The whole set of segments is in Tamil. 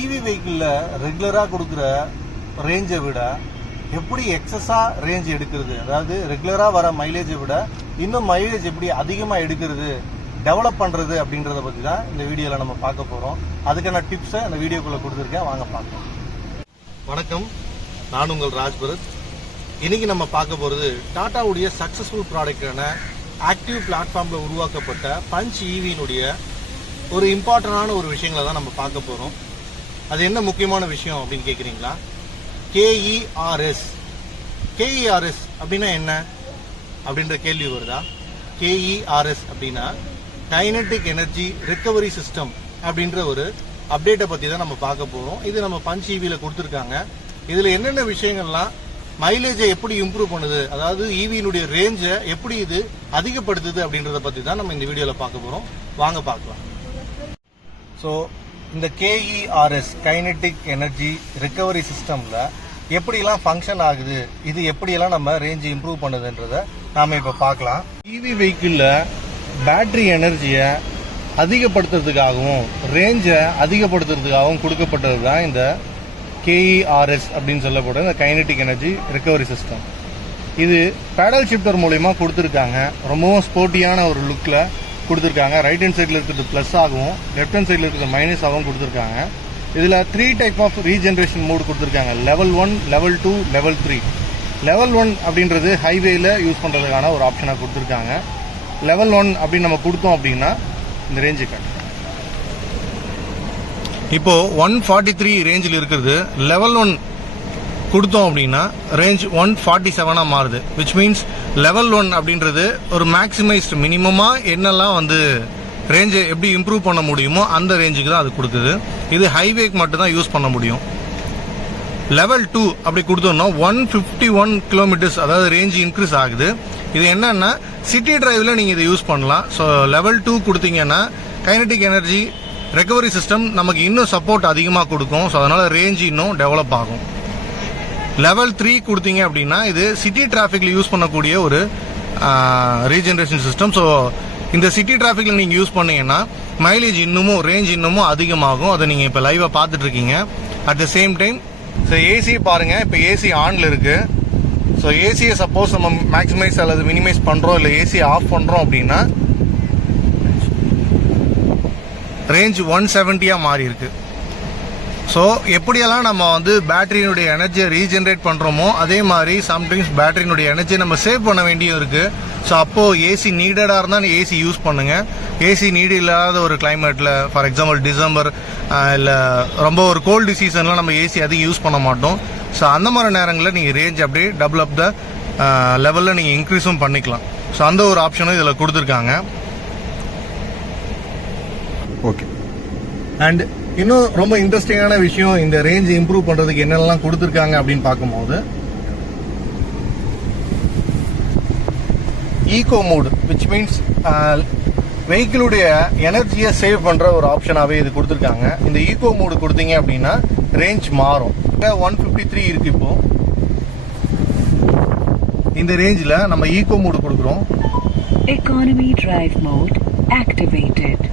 இவி வெஹிக்கிளில் ரெகுலராக கொடுக்குற ரேஞ்சை விட எப்படி எக்ஸஸாக ரேஞ்ச் எடுக்கிறது, அதாவது ரெகுலராக வர மைலேஜை விட இன்னும் மைலேஜ் எப்படி அதிகமாக எடுக்கிறது, டெவலப் பண்ணுறது அப்படின்றத பற்றி தான் இந்த வீடியோவில் நம்ம பார்க்க போகிறோம். அதுக்கான டிப்ஸை இந்த வீடியோக்குள்ளே கொடுத்துருக்கேன், வாங்க பார்க்கலாம். வணக்கம், நான் உங்கள் ராஜ்பரத். இன்னைக்கு நம்ம பார்க்க போகிறது டாட்டாவுடைய சக்ஸஸ்ஃபுல் ப்ராடக்டான ஆக்டிவ் பிளாட்ஃபார்மில் உருவாக்கப்பட்ட பஞ்ச் ஈவியினுடைய ஒரு இம்பார்ட்டண்டான ஒரு விஷயங்களை தான் நம்ம பார்க்க போகிறோம். அது என்ன முக்கியமான விஷயம் அப்படின்னு கேட்குறீங்களா? கேஇஆர்எஸ். கேஇஆர்எஸ் அப்படின்னா என்ன அப்படின்ற கேள்வி வருதா? கேஇஆர்எஸ் அப்படின்னா கைனடிக் எனர்ஜி ரிகவரி சிஸ்டம் அப்படின்ற ஒரு அப்டேட்டை பற்றி தான் நம்ம பார்க்க போகிறோம். இது நம்ம பஞ்ச் ஈவியில் கொடுத்துருக்காங்க. இதில் என்னென்ன விஷயங்கள்லாம் மைலேஜை எப்படி இம்ப்ரூவ் பண்ணுது, அதாவது ஈவியினுடைய ரேஞ்சை எப்படி இது அதிகப்படுத்துது அப்படின்றத பற்றி தான் நம்ம இந்த வீடியோவில் பார்க்க போகிறோம். வாங்க பார்க்கலாம். ஸோ இந்த கேஇஆர்எஸ் கைனடிக் எனர்ஜி ரிகவரி சிஸ்டமில் எப்படிலாம் ஃபங்க்ஷன் ஆகுது, இது எப்படியெல்லாம் நம்ம ரேஞ்சு இம்ப்ரூவ் பண்ணுதுன்றதை நாம் இப்போ பார்க்கலாம். இவி வெஹிக்கிளில் பேட்டரி எனர்ஜியை அதிகப்படுத்துறதுக்காகவும் ரேஞ்சை அதிகப்படுத்துறதுக்காகவும் கொடுக்கப்பட்டது தான் இந்த கேஇஆர்எஸ் அப்படின்னு சொல்லப்படுற இந்த கைனடிக் எனர்ஜி ரிகவரி சிஸ்டம். இது பேடல் ஷிஃப்டர் மூலயமா கொடுத்துருக்காங்க. ரொம்பவும் ஸ்போர்ட்டியான ஒரு லுக்கில் கொடுத்துருக்காங்க. ரைட் ஹேண்ட் சைடில் இருக்கிறது ப்ளஸ் ஆகவும் லெஃப்ட் ஹேண்ட் சைடில் இருக்கிறது மைனஸ் ஆகவும் கொடுத்துருக்காங்க. இதில் 3 டைப் ஆஃப் ரீஜென்ரேஷன் மோடு கொடுத்துருக்காங்க. Level 1, level 2, level 3. லெவல் 1 அப்படின்றது ஹைவேயில் யூஸ் பண்ணுறதுக்கான ஒரு ஆப்ஷனாக கொடுத்துருக்காங்க. லெவல் 1 அப்படின்னு நம்ம கொடுத்தோம் அப்படின்னா இந்த ரேஞ்சு கட் இப்போ 143 ரேஞ்சில் இருக்கிறது. லெவல் 1 கொடுத்தோம் அப்படின்னா ரேஞ்ச் 147 மாறுது. விச் மீன்ஸ் லெவல் 1 அப்படின்றது ஒரு மேக்ஸிமைஸ்டு மினிமமாக என்னெல்லாம் ரேஞ்சை எப்படி இம்ப்ரூவ் பண்ண முடியுமோ அந்த ரேஞ்சுக்கு தான் அது கொடுக்குது. இது ஹைவேக்கு மட்டும் தான் யூஸ் பண்ண முடியும். லெவல் 2 அப்படி கொடுத்தோம்னா 151 கிலோமீட்டர்ஸ், அதாவது ரேஞ்ச் இன்க்ரீஸ் ஆகுது. இது என்னன்னா சிட்டி டிரைவில் நீங்கள் இதை யூஸ் பண்ணலாம். ஸோ லெவல் 2 கொடுத்தீங்கன்னா கைனடிக் எனர்ஜி ரெக்கவரி சிஸ்டம் நமக்கு இன்னும் சப்போர்ட் அதிகமாக கொடுக்கும். ஸோ அதனால் ரேஞ்ச் இன்னும் டெவலப் ஆகும். லெவல் 3 கொடுத்தீங்க அப்படின்னா இது சிட்டி டிராஃபிக்கில் யூஸ் பண்ணக்கூடிய ஒரு ரீஜென்ரேஷன் சிஸ்டம். ஸோ இந்த சிட்டி டிராஃபிக்கில் நீங்கள் யூஸ் பண்ணீங்கன்னா மைலேஜ் இன்னமும் ரேஞ்ச் இன்னமும் அதிகமாகும். அதை நீங்கள் இப்போ லைவாக பார்த்துட்டு இருக்கீங்க. At the same time so AC பாருங்கள், இப்போ ஏசி ஆனில் இருக்குது. ஸோ ஏசியை சப்போஸ் நம்ம மேக்ஸிமைஸ் அல்லது மினிமைஸ் பண்ணுறோம், இல்லை ஏசியை ஆஃப் பண்ணுறோம் அப்படின்னா ரேஞ்ச் 170 மாறி இருக்கு. ஸோ எப்படியெல்லாம் நம்ம பேட்டரியினுடைய எனர்ஜியை ரீஜென்ரேட் பண்ணுறோமோ அதே மாதிரி சம்டைம்ஸ் பேட்டரியினுடைய எனர்ஜியை நம்ம சேவ் பண்ண வேண்டியும் இருக்குது. ஸோ அப்போது ஏசி நீடடாக இருந்தால் ஏசி யூஸ் பண்ணுங்கள். ஏசி நீடு இல்லாத ஒரு கிளைமேட்டில், ஃபார் எக்ஸாம்பிள் டிசம்பர் இல்லை ரொம்ப ஒரு கோல்டு சீசன்லாம் நம்ம ஏசி அதிகம் யூஸ் பண்ண மாட்டோம். ஸோ அந்த மாதிரி நேரங்களில் நீங்கள் ரேஞ்ச் அப்படியே டபுள் அப் த லெவலில் நீங்கள் இன்க்ரீஸும் பண்ணிக்கலாம். ஸோ அந்த ஒரு ஆப்ஷனும் இதில் கொடுத்துருக்காங்க. ஓகே, அண்ட் இன்னும் ரொம்ப இன்ட்ரெஸ்டிங்கான விஷயம், இந்த ரேஞ்ச் இம்ப்ரூவ் பண்றதுக்கு என்னெல்லாம் கொடுத்துருக்காங்க அப்படின்னு பார்க்கும்போது ஈகோ மோட், விச் மீன்ஸ் வெஹிக்கிளுடைய எனர்ஜியை சேவ் பண்ற ஒரு ஆப்ஷனாகவே இது கொடுத்துருக்காங்க. இந்த ஈகோ மோடு கொடுத்தீங்க அப்படின்னா ரேஞ்ச் மாறும். 153 இருக்கு. இப்போ இந்த ரேஞ்சில் நம்ம ஈகோ மோடு கொடுக்குறோம். Economy drive mode activated.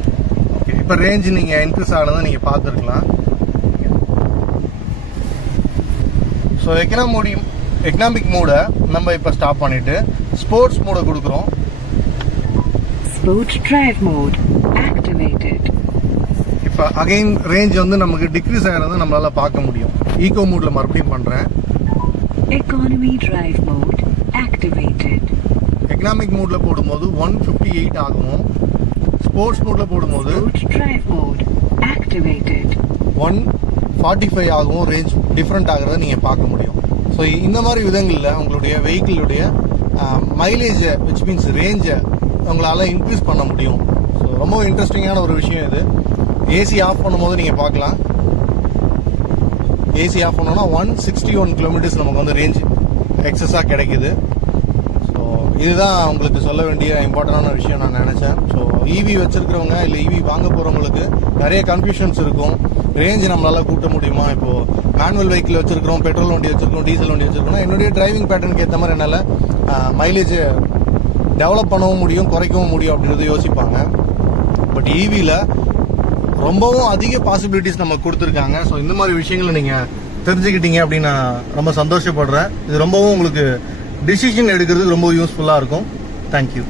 இப்போ ரேஞ்ச் நீங்கள் இன்க்ரீஸ் ஆனதை நீங்கள் பார்த்துருக்கலாம். ஸோ எக்கனாமிக் மோடை நம்ம இப்போ ஸ்டாப் பண்ணிட்டு ஸ்போர்ட்ஸ் மோடை கொடுக்குறோம். Sports drive mode activated. இப்போ அகைன் ரேஞ்ச் நமக்கு டிக்ரீஸ் ஆகிறத நம்மளால பார்க்க முடியும். ஈகோ மோட்ல மறுபடியும் பண்ணுறேன். Economy drive mode activated. Economic மோட்ல போடும்போது 158 ஆகும். ஸ்போர்ட்ஸ் மோட்ல போடும்போது 145 ஆகும். ரேஞ்ச் டிஃப்ரெண்ட் ஆகிறத நீங்கள் பார்க்க முடியும். ஸோ இந்த மாதிரி விதங்களில் உங்களுடைய வெஹிக்கிளுடைய மைலேஜை, விச் மீன்ஸ் ரேஞ்சை உங்களால் இன்க்ரீஸ் பண்ண முடியும். ஸோ ரொம்ப இன்ட்ரெஸ்டிங்கான ஒரு விஷயம் இது. ஏசி ஆஃப் பண்ணும்போது நீங்கள் பார்க்கலாம். ஏசி ஆஃப் பண்ணோன்னா 161 கிலோமீட்டர்ஸ் நமக்கு ரேஞ்ச் எக்ஸஸாக கிடைக்குது. இதுதான் உங்களுக்கு சொல்ல வேண்டிய இம்பார்ட்டண்டான விஷயம் நான் நினைச்சேன். ஸோ இவி வச்சிருக்கிறவங்க இல்லை இவி வாங்க போறவங்களுக்கு நிறைய கன்ஃபியூஷன்ஸ் இருக்கும். ரேஞ்ச் நம்மளால கூட்ட முடியுமா? இப்போ மேனுவல் வெஹிக்கிள் வச்சிருக்கிறோம், பெட்ரோல் வண்டி வச்சிருக்கோம், டீசல் வண்டி வச்சிருக்கோம், என்னுடைய டிரைவிங் பேட்டர்னுக்கு ஏற்ற மாதிரி என்னால் மைலேஜ் டெவலப் பண்ணவும் முடியும், குறைக்கவும் முடியும் அப்படின்றது யோசிப்பாங்க. பட் இவியில் ரொம்பவும் அதிக பாசிபிலிட்டிஸ் நமக்கு கொடுத்துருக்காங்க. ஸோ இந்த மாதிரி விஷயங்களை நீங்கள் தெரிஞ்சுக்கிட்டீங்க அப்படின்னு நான் ரொம்ப சந்தோஷப்படுறேன். இது ரொம்பவும் உங்களுக்கு டிசிஷன் எடுக்கிறதுக்கு ரொம்ப யூஸ்ஃபுல்லாக இருக்கும். தேங்க்யூ.